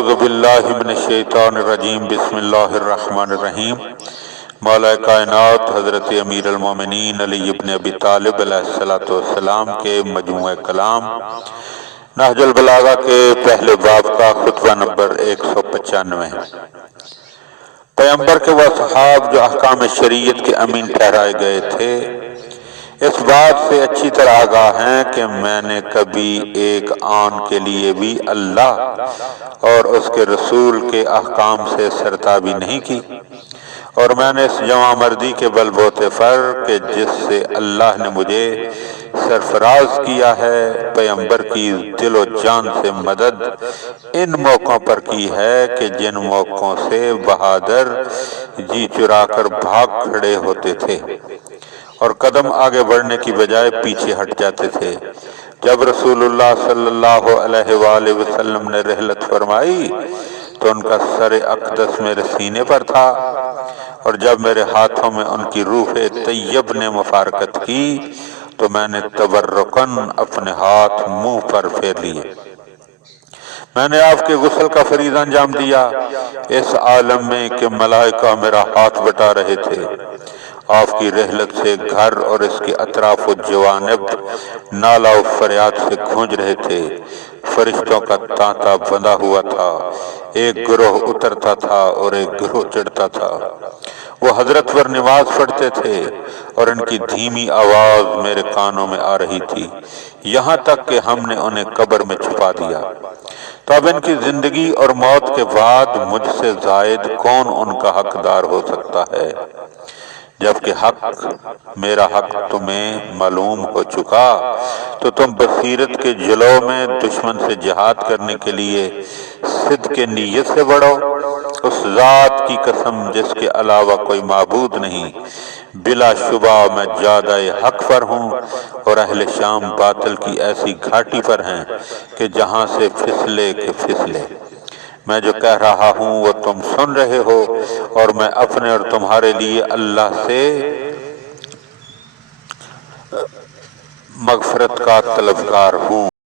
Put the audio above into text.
اعوذ باللہ من الشیطان الرجیم بسم اللہ الرحمن الرحیم۔ مولا کائنات حضرت امیر المومنین علی ابن ابی طالب علیہ السلام کے مجموعہ کلام نہج البلاغہ کے پہلے باب کا خطبہ نمبر 195۔ پیغمبر کے وہ صحاب جو احکام شریعت کے امین ٹھہرائے گئے تھے اس بات سے اچھی طرح آگاہ ہیں کہ میں نے کبھی ایک آن کے لیے بھی اللہ اور اس کے رسول کے احکام سے سرتابی نہیں کی، اور میں نے اس جوان مردی کے بل بوتے پر کہ جس سے اللہ نے مجھے سرفراز کیا ہے پیغمبر کی دل و جان سے مدد ان موقعوں پر کی ہے کہ جن موقعوں سے بہادر جی چرا کر بھاگ کھڑے ہوتے تھے اور قدم آگے بڑھنے کی بجائے پیچھے ہٹ جاتے تھے۔ جب رسول اللہ صلی اللہ علیہ وآلہ وسلم نے رحلت فرمائی تو ان کا سر اقدس میرے سینے پر تھا، اور جب میرے ہاتھوں میں ان کی روح طیب نے مفارقت کی تو میں نے تبرکن اپنے ہاتھ منہ پر پھیر لیے۔ میں نے آپ کے غسل کا فریضہ انجام دیا اس عالم میں کہ ملائکہ میرا ہاتھ بٹا رہے تھے۔ آپ کی رحلت سے گھر اور اس کے اطراف و جوانب نالا و فریاد سے گونج رہے تھے۔ فرشتوں کا تانتا بندھا ہوا تھا، ایک گروہ اترتا تھا اور ایک گروہ چڑھتا تھا۔ وہ حضرت پر نماز پڑھتے تھے اور ان کی دھیمی آواز میرے کانوں میں آ رہی تھی، یہاں تک کہ ہم نے انہیں قبر میں چھپا دیا۔ تو اب ان کی زندگی اور موت کے بعد مجھ سے زائد کون ان کا حقدار ہو سکتا ہے؟ جبکہ حق میرا حق تمہیں معلوم ہو چکا تو تم بصیرت کے جلو میں دشمن سے جہاد کرنے کے لیے صدق نیت سے بڑھو۔ اس ذات کی قسم جس کے علاوہ کوئی معبود نہیں، بلا شبہ میں زیادہ حق پر ہوں، اور اہل شام باطل کی ایسی گھاٹی پر ہیں کہ جہاں سے پھسلے کہ پھسلے۔ میں جو کہہ رہا ہوں وہ تم سن رہے ہو، اور میں اپنے اور تمہارے لیے اللہ سے مغفرت کا طلبگار ہوں۔